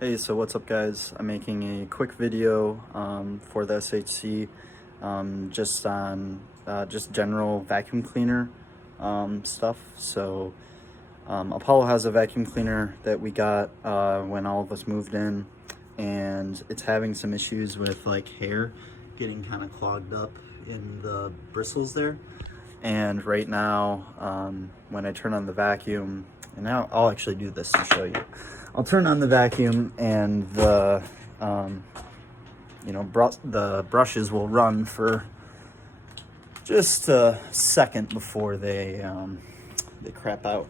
Hey, so what's up guys? I'm making a quick video for the SHC just on just general vacuum cleaner stuff. So Apollo has a vacuum cleaner that we got when all of us moved in, and it's having some issues with like hair getting kind of clogged up in the bristles there. And right now when I turn on the vacuum, and now I'll actually do this to show you. I'll turn on the vacuum and the the brushes will run for just a second before they crap out.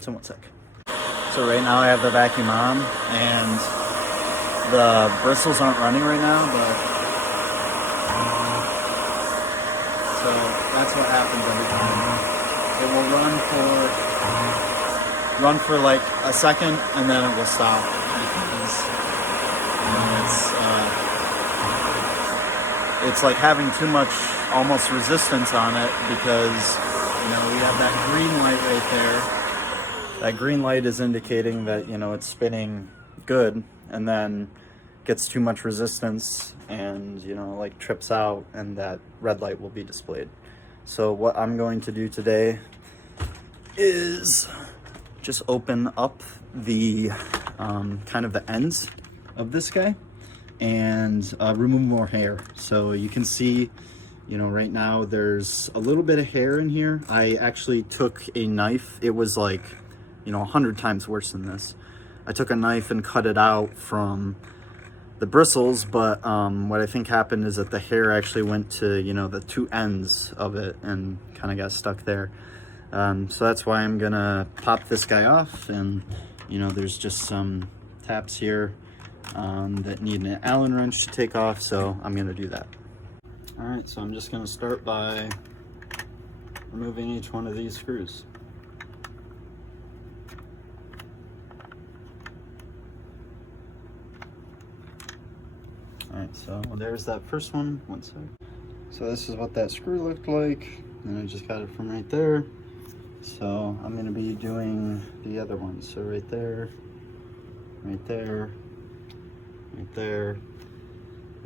So 1 sec. So right now I have the vacuum on and the bristles aren't running right now, but so that's what happens every time. It will run for like a second and then it will stop because it's like having too much almost resistance on it, because we have that green light right there. That green light is indicating that it's spinning good, and then gets too much resistance and like trips out, and that red light will be displayed. So what I'm going to do today is just open up the kind of the ends of this guy and remove more hair. So you can see, right now there's a little bit of hair in here. I actually took a knife. It was like, 100 times worse than this. I took a knife and cut it out from the bristles, but what I think happened is that the hair actually went to, the two ends of it and kind of got stuck there. So that's why I'm gonna pop this guy off, and there's just some taps here that need an Allen wrench to take off, so I'm gonna do that. All right, so I'm just gonna start by removing each one of these screws. All right, so there's that first one. 1 sec. So this is what that screw looked like, and I just got it from right there. So I'm going to be doing the other ones. So right there, right there, right there,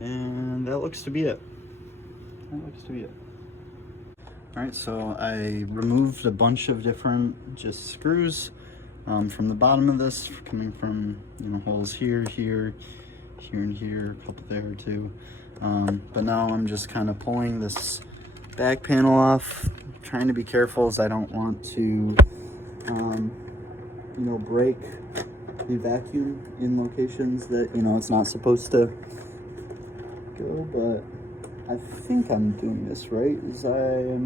and that looks to be it. That looks to be it. All right, so I removed a bunch of different just screws from the bottom of this, coming from holes here, here, here, and here, a couple there too. But now I'm just kind of pulling this back panel off, trying to be careful as I don't want to break the vacuum in locations that it's not supposed to go. But I think I'm doing this right, as I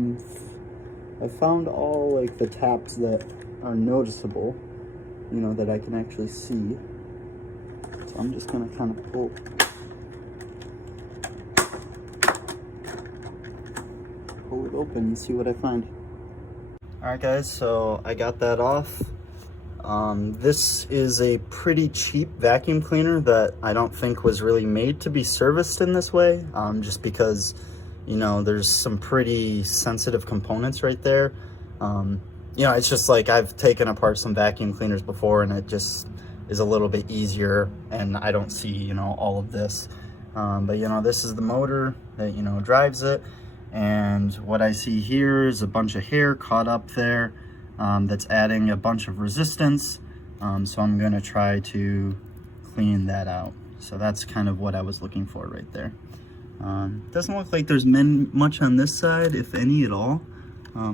found all like the taps that are noticeable, that I can actually see. So I'm just gonna kind of pull it open and see what I find. All right guys, so I got that off. This is a pretty cheap vacuum cleaner that I don't think was really made to be serviced in this way, just because there's some pretty sensitive components right there. It's just like I've taken apart some vacuum cleaners before, and it just is a little bit easier, and I don't see all of this. But this is the motor that drives it. And what I see here is a bunch of hair caught up there that's adding a bunch of resistance. So I'm going to try to clean that out. So that's kind of what I was looking for right there. Doesn't look like there's much on this side, if any at all.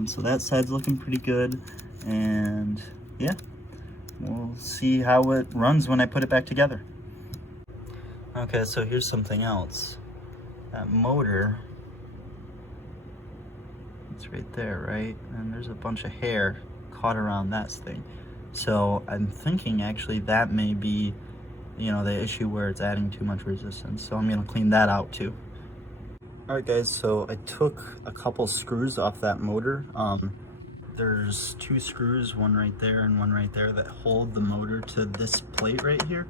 So that side's looking pretty good. And yeah, we'll see how it runs when I put it back together. Okay, so here's something else. That motor, it's right there, right? And there's a bunch of hair caught around that thing. So I'm thinking actually that may be, the issue where it's adding too much resistance. So I'm gonna clean that out too. All right guys, so I took a couple screws off that motor. There's two screws, one right there and one right there, that hold the motor to this plate right here.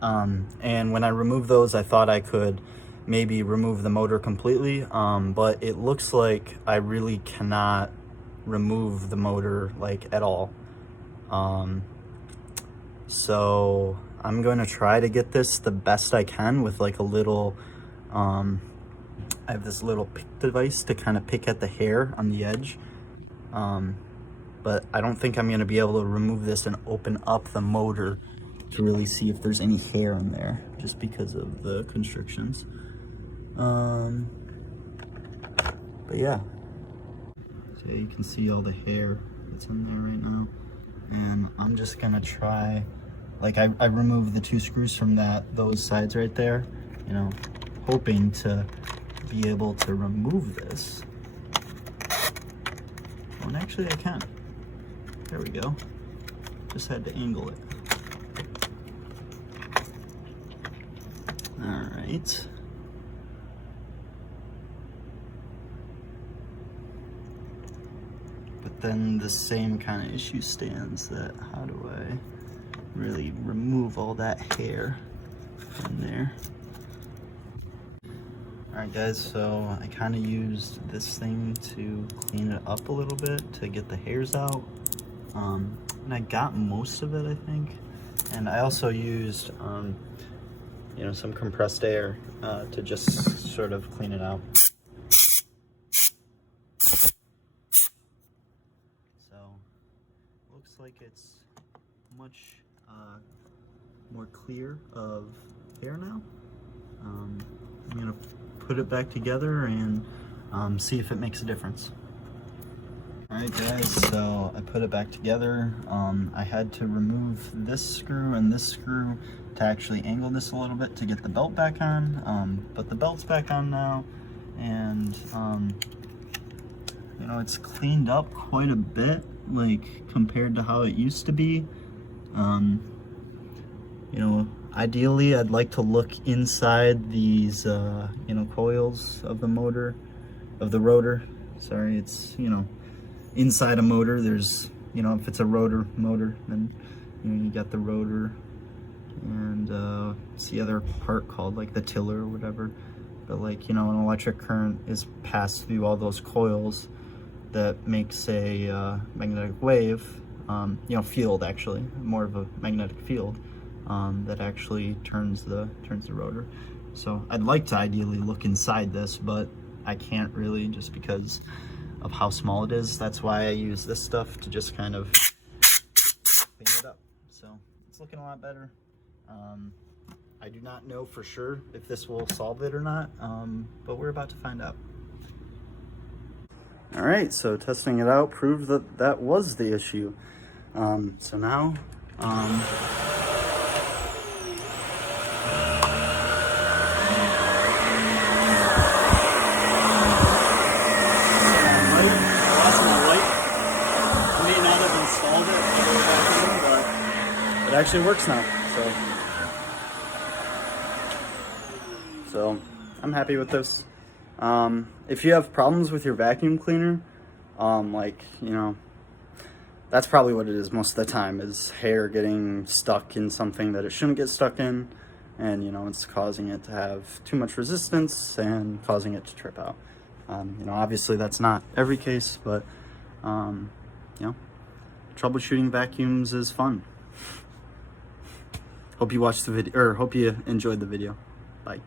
And when I removed those, I thought I could maybe remove the motor completely, but it looks like I really cannot remove the motor like at all. So I'm going to try to get this the best I can with like a little, I have this little pick device to kind of pick at the hair on the edge. But I don't think I'm going to be able to remove this and open up the motor to really see if there's any hair in there, just because of the constrictions. But yeah, so you can see all the hair that's in there right now. And I'm just gonna try, like I removed the 2 screws from those sides right there, you know, hoping to be able to remove this. Oh, and actually I can. There we go. Just had to angle it. All right. But then the same kind of issue stands, that how do I really remove all that hair in there? All right guys, so I kind of used this thing to clean it up a little bit to get the hairs out. And I got most of it, I think. And I also used, you know, some compressed air to just sort of clean it out. So, looks like it's much more clear of hair now. I'm gonna put it back together and see if it makes a difference. Alright guys, so I put it back together. I had to remove this screw and this screw to actually angle this a little bit to get the belt back on, but the belt's back on now, and you know, it's cleaned up quite a bit, like compared to how it used to be. You know, ideally I'd like to look inside these you know, coils of the motor, of the rotor. Sorry, it's, you know, inside a motor, there's, you know, if it's a rotor motor, then, you know, you got the rotor and it's the other part called like the tiller or whatever. But like, you know, an electric current is passed through all those coils that makes a magnetic wave, you know, field, actually, more of a magnetic field that actually turns the rotor. So I'd like to ideally look inside this, but I can't really, just because of how small it is. That's why I use this stuff to just kind of clean it up. So it's looking a lot better. I do not know for sure if this will solve it or not, but we're about to find out. All right, so testing it out proved that that was the issue. So now, it actually works now, so I'm happy with this. If you have problems with your vacuum cleaner, like, you know, that's probably what it is most of the time, is hair getting stuck in something that it shouldn't get stuck in, and, you know, it's causing it to have too much resistance and causing it to trip out. You know, obviously that's not every case, but, you know, troubleshooting vacuums is fun. Hope you watched the video, or hope you enjoyed the video. Bye.